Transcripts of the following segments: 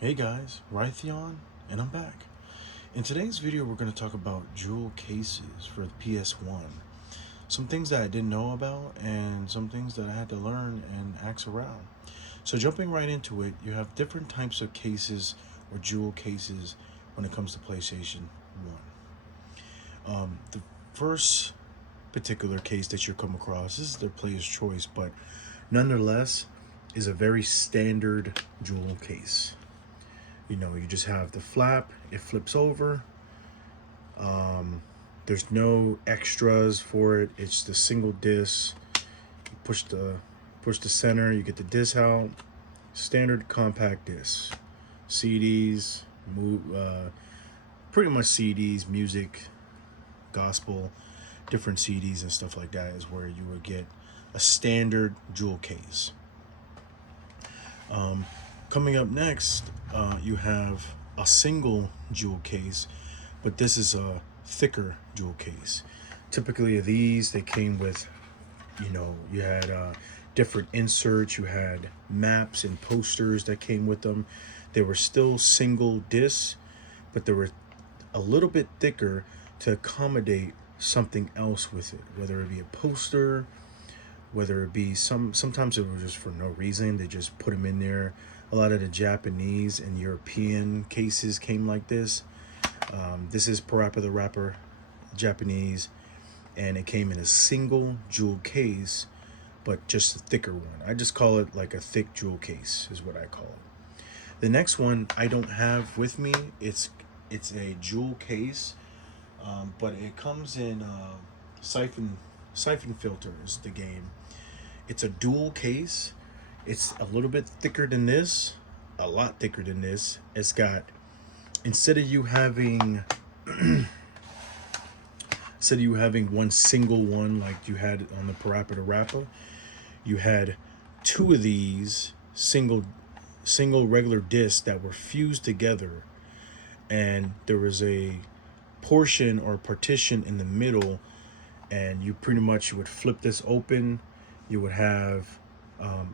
Hey guys, Raytheon, and I'm back. In today's video, we're going to talk about jewel cases for the PS1. Some things that I didn't know about, and some things that I had to learn and ask around. So jumping right into it, you have different types of cases or jewel cases when it comes to PlayStation 1. The first particular case that you come across, this is their player's choice, but nonetheless is a very standard jewel case. You just have the flap, it flips over. There's no extras for it. It's the single disc. You push the center, you get the disc out. Standard compact disc. CDs, pretty much CDs, music, gospel, different CDs and stuff like that is where you would get a standard jewel case. Coming up next, you have a single jewel case, but this is a thicker jewel case. Typically, these they came with, you had different inserts, you had maps and posters that came with them. They were still single discs, but they were a little bit thicker to accommodate something else with it, whether it be a poster, whether it be sometimes it was just for no reason. They just put them in there. A lot of the Japanese and European cases came like this. This is Parappa the Rapper Japanese, and it came in a single jewel case, but just a thicker one. I just call it like a thick jewel case is what I call it. The next one I don't have with me. It's a jewel case, but it comes in Siphon Filter is the game. It's a dual case. It's a little bit thicker than this, a lot thicker than this. It's got, instead of you having one single one like you had on the Parappa the Rapper, you had two of these single regular discs that were fused together, and there was a portion or partition in the middle, and you pretty much would flip this open. You would have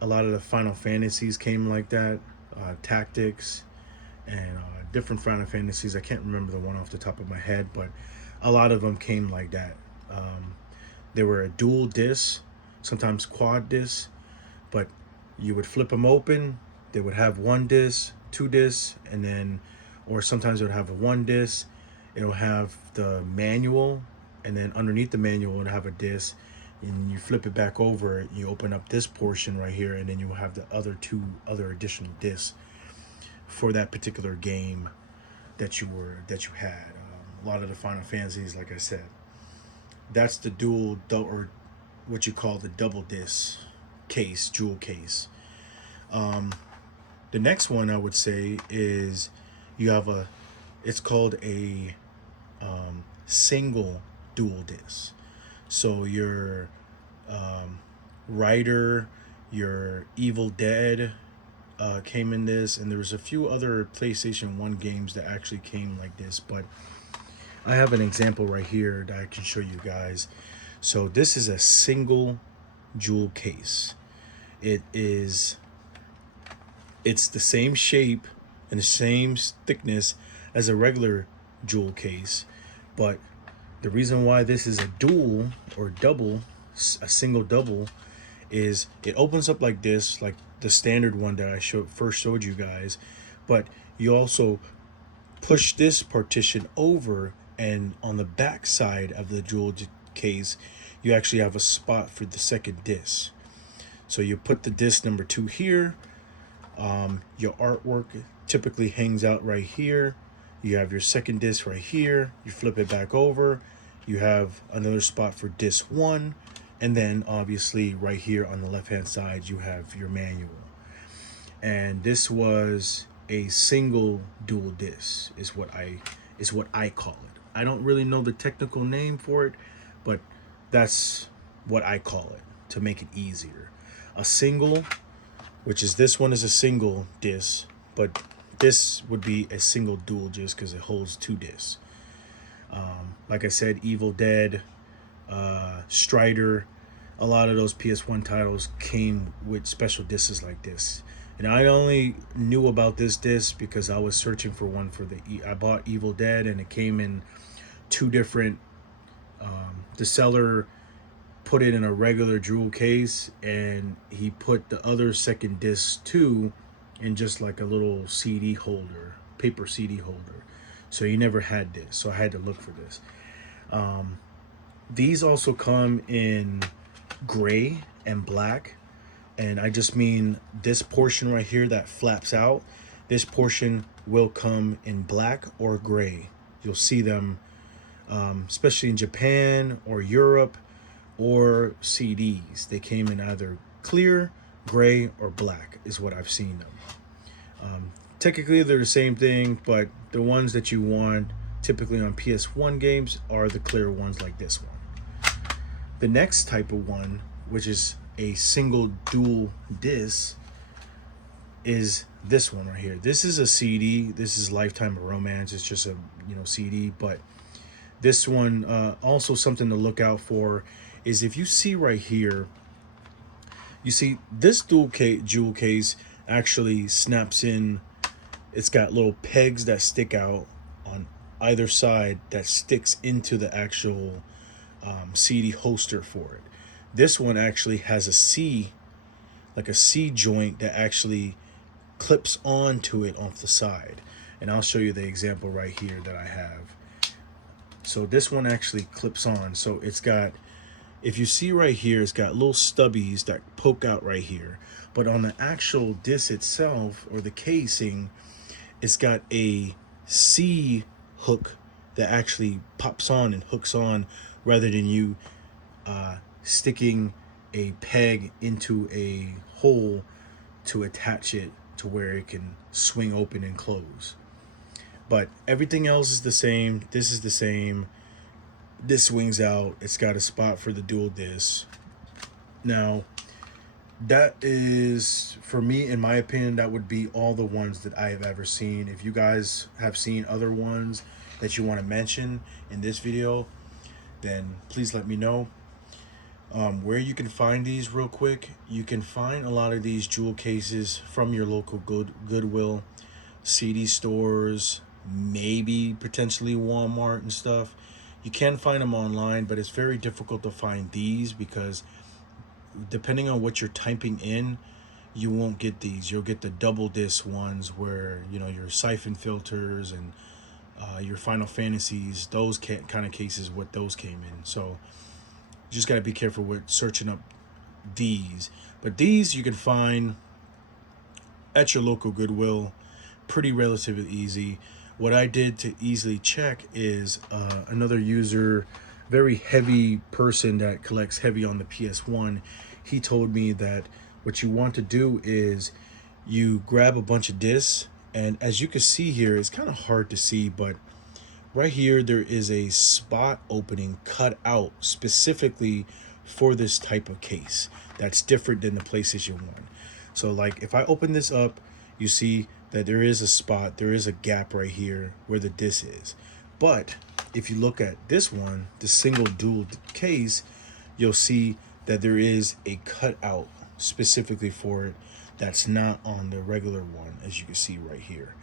a lot of the Final Fantasies came like that, Tactics, and different Final Fantasies. I can't remember the one off the top of my head, but a lot of them came like that. They were a dual disc, sometimes quad disc, but you would flip them open. They would have one disc, two discs, and then, or sometimes it would have a one disc. It'll have the manual, and then underneath the manual it would have a disc, and you flip it back over, you open up this portion right here, and then you will have the other additional discs for that particular game that you had. A lot of the Final Fantasies, like I said, that's the or what you call the double disc case, jewel case. The next one I would say is you have it's called a single dual disc. So your Ryder, your Evil Dead came in this, and there was a few other PlayStation 1 games that actually came like this, but I have an example right here that I can show you guys. So this is a single jewel case. It's the same shape and the same thickness as a regular jewel case, but the reason why this is a dual or double, a single double, is it opens up like this, like the standard one that I first showed you guys, but you also push this partition over, and on the back side of the jewel case, you actually have a spot for the second disc. So you put the disc number 2 here. Your artwork typically hangs out right here. You have your second disc right here. You flip it back over. You have another spot for disc 1. And then obviously right here on the left hand side, you have your manual. And this was a single dual disc is what I call it. I don't really know the technical name for it, but that's what I call it to make it easier. A single, which is this one, is a single disc, but this would be a single dual disc because it holds 2 discs. Like I said, Evil Dead, Strider, a lot of those PS1 titles came with special discs like this. And I only knew about this disc because I was searching for one for I bought Evil Dead, and it came in two different. The seller put it in a regular jewel case, and he put the other second disc too in just like a little CD holder, paper CD holder. So he never had this, so I had to look for this. These also come in gray and black, and I just mean this portion right here that flaps out. This portion will come in black or gray. You'll see them, especially in Japan or Europe or CDs. They came in either clear, gray, or black is what I've seen them. Technically, they're the same thing, but the ones that you want typically on PS1 games are the clear ones like this one. The next type of one, which is a single dual disc, is this one right here. This is a CD. This is Lifetime of Romance. It's just a CD, but this one also something to look out for is if you see right here, you see this jewel case actually snaps in. It's got little pegs that stick out on either side that sticks into the actual CD holster for it. This one actually has a C, like a C joint that actually clips onto it off the side. And I'll show you the example right here that I have. So this one actually clips on. So it's got, if you see right here, it's got little stubbies that poke out right here. But on the actual disc itself, or the casing, it's got a C hook that actually pops on and hooks on, rather than you sticking a peg into a hole to attach it to where it can swing open and close. But everything else is the same. This is the same. This swings out. It's got a spot for the dual disc. Now, that is, for me, in my opinion, that would be all the ones that I have ever seen. If you guys have seen other ones that you want to mention in this video, then please let me know. Where you can find these real quick, you can find a lot of these jewel cases from your local Goodwill, CD stores, maybe potentially Walmart and stuff. You can find them online, but it's very difficult to find these because depending on what you're typing in, you won't get these. You'll get the double disc ones where, your Siphon Filters and your Final Fantasies, those kind of cases, what those came in. So you just got to be careful with searching up these. But these you can find at your local Goodwill, pretty relatively easy. What I did to easily check is another user, very heavy person that collects heavy on the PS1. He told me that what you want to do is you grab a bunch of discs, and as you can see here, it's kind of hard to see, but right here there is a spot opening cut out specifically for this type of case that's different than the PlayStation 1. So like if I open this up, you see that there is a spot, there is a gap right here where the disc is. But if you look at this one, the single dual case, you'll see that there is a cutout specifically for it that's not on the regular one, as you can see right here.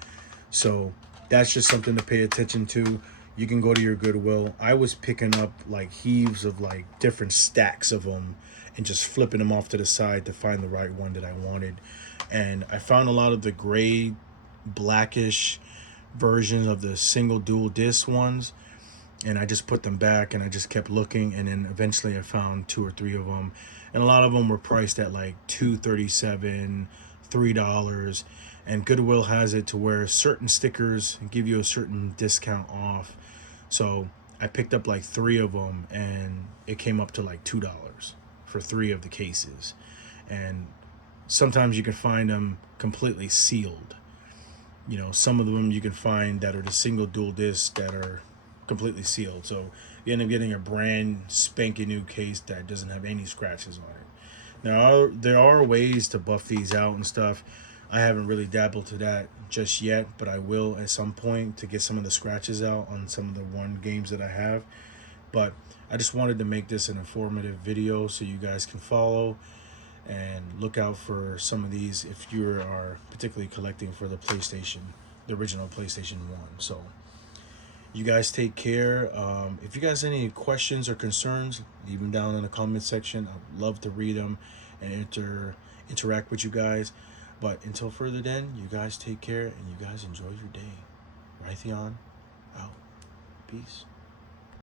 So that's just something to pay attention to. You can go to your Goodwill. I was picking up like heaves of like different stacks of them and just flipping them off to the side to find the right one that I wanted. And I found a lot of the gray, blackish versions of the single dual disc ones, and I just put them back and I just kept looking, and then eventually I found 2 or 3 of them, and a lot of them were priced at like $2.37, $3, and Goodwill has it to where certain stickers give you a certain discount off. So I picked up like 3 of them, and it came up to like $2 for 3 of the cases. And sometimes you can find them completely sealed. Some of them you can find that are the single dual discs that are completely sealed. So you end up getting a brand spanking new case that doesn't have any scratches on it. Now, there are ways to buff these out and stuff. I haven't really dabbled to that just yet, but I will at some point to get some of the scratches out on some of the one games that I have. But I just wanted to make this an informative video so you guys can follow. and look out for some of these if you are particularly collecting for the PlayStation, the original PlayStation 1. So you guys take care. If you guys have any questions or concerns, leave them down in the comment section. I'd love to read them and interact with you guys. But until further then, you guys take care and you guys enjoy your day. Raytheon out. Peace.